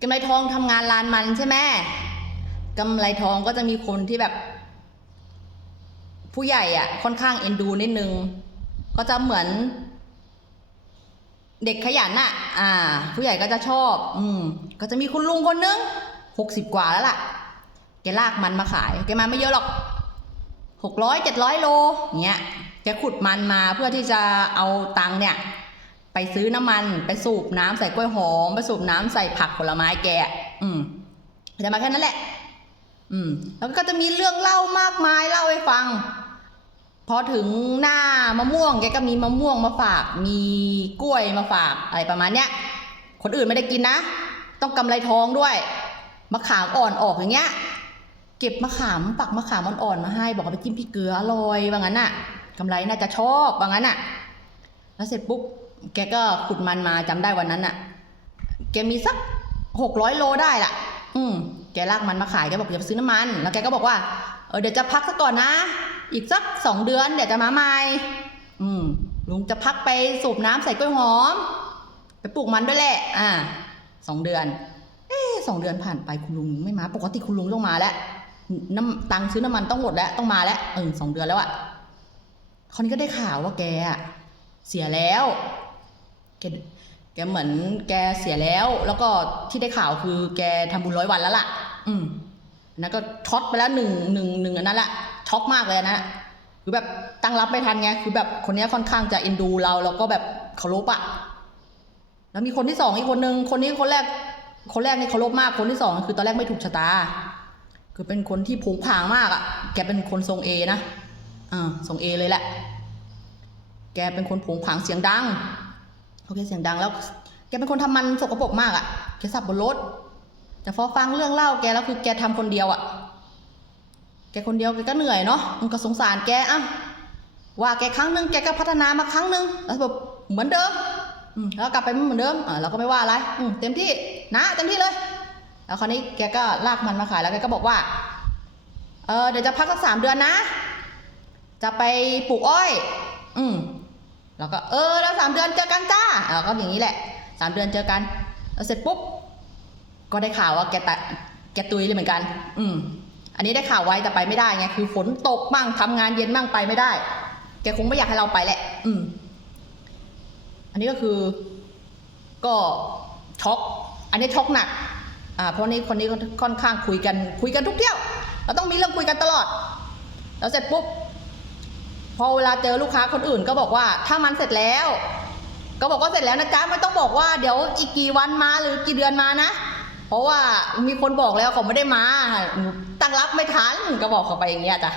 กำไรทองทำงานลานมันใช่ไหมกำไรทองก็จะมีคนที่แบบ ผู้ใหญ่อะ ค่อนข้างเอ็นดูนิดนึง ก็จะเหมือน เด็กขยันน่ะ อ่า ผู้ใหญ่ก็จะชอบ อืม ก็จะมีคุณลุงคนนึงหกสิบกว่าแล้วล่ะแกลากมันมาขายแกมาไม่เยอะหรอกหกร้อยเจ็ดร้อยโลเงี้ยแกขุดมันมาเพื่อที่จะเอาตังเนี่ย ไปซื้อน้ำมันไปสูบน้ำใส่กล้วยหอมไปสูบน้ำใส่ผักผลไม้แกอืมแต่มาแค่นั้นแหละ อืม แล้วก็จะมีเรื่องเล่ามากมายเล่าให้ฟัง พอถึงหน้ามะม่วงแกก็มีมะม่วงมาฝาก มีกล้วยมาฝากอะไรประมาณเนี้ย คนอื่นไม่ได้กินนะ ต้องกำไรทองด้วย มะขามอ่อนออกอย่างเงี้ย เก็บมะขามปักมะขามอ่อนๆมาให้ บอกเอาไปจิ้มพริกเกลืออร่อยว่างั้นน่ะกำไรน่าจะชอบว่างั้นน่ะ แล้วเสร็จปุ๊บ แกก็ขุดมันมาจำได้วันนั้นน่ะแกมีสักหกร้อยโลได้ละอืมแกลากมันมาขายแกบอกจะไปซื้อน้ำมัน แล้วแกก็บอกว่าเออเดี๋ยวจะพักสักก่อนนะ อีกสักสองเดือนเดี๋ยวจะมาใหม่อืมลุงจะพักไปสูบน้ำใส่กล้วยหอม ไปปลูกมันด้วยแหละ อ่าสองเดือน เอ๊สองเดือนผ่านไปคุณลุงไม่มา ปกติคุณลุงต้องมาแล้วน้ำตังค์ซื้อน้ำมันต้องหมดแล้วต้องมาแล้วเออสองเดือนแล้วอะคราวนี้ก็ได้ข่าวว่าแกอะเสียแล้ว แกแกเหมือนแกเสียแล้ว แล้วก็ที่ได้ข่าวคือแกทำบุญร้อยวันแล้วล่ะ อืมอันนั้นก็ช็อตไปแล้วหนึ่งหนึ่งหนึ่งอันนั้นแหละช็อกมากเลยอันนะคือแบบตั้งรับไม่ทันไงคือแบบคนเนี้ยค่อนข้างจะเอ็นดูเราแล้วก็แบบเคารพอะแล้วมีคนที่สองอีกคนนึงคนนี้คนแรก คนแรกนี่เคารพมากคนที่สองคือตอนแรกไม่ถูกชะตา คือเป็นคนที่ผงผางมากอะแกเป็นคนทรงเอนะอ่าทรงเอเลยแหละ แกเป็นคนผงผางเสียงดัง โอเคเสียงดังแล้ว แกเป็นคนทำมันสกปรกมากอะ่ะแกสับบนรถแต่พอฟังเรื่องเล่าแกแล้วคือแกทำคนเดียวอะ่ะ แกคนเดียวแกก็เหนื่อยเนาะมันก็สงสารแกอะว่าแกครั้งหนึ่งแกก็พัฒนามาครั้งหนึ่งแล้วแบบเหมือนเดิมแล้วกลับไปเหมือนเดิมเราก็ไม่ว่าอะไรอืเต็มที่นะเต็มที่เลย แล้วคราวนี้แกก็ลากมันมาขายแล้วแกก็บอกว่า เออเดี๋ยวจะพักสักสามเดือนนะ จะไปปลูกอ้อย อืม แล้วก็เออแล้วสามเดือนเจอกันจ้าเออก็อย่างนี้แหละสามเดือนเจอกันแล้วเสร็จปุ๊บก็ได้ข่าวว่าแกตะแกตุยเลยเหมือนกัน อืมอันนี้ได้ข่าวไว้แต่ไปไม่ได้ไงคือฝนตกบ้างทำงานเย็นบ้างไปไม่ได้ แกคงไม่อยากให้เราไปแหละ อืม อันนี้ก็คือ ก็ช็อกอันนี้ช็อกหนัก อ่า เพราะนี้คนนี้ค่อนข้างคุยกัน คุยกันทุกเที่ยว เราต้องมีเรื่องคุยกันตลอด แล้วเสร็จปุ๊บ พอเวลาเจอลูกค้าคนอื่นก็บอกว่าถ้ามันเสร็จแล้ว ก็บอกว่าเสร็จแล้วนะจ๊ะไม่ต้องบอกว่าเดี๋ยวอีกกี่วันมาหรือกี่เดือนมานะ เพราะว่ามีคนบอกแล้วเขาไม่ได้มาตั้งรับไม่ทันก็บอกเขาไปอย่างเงี้ยจ้ะ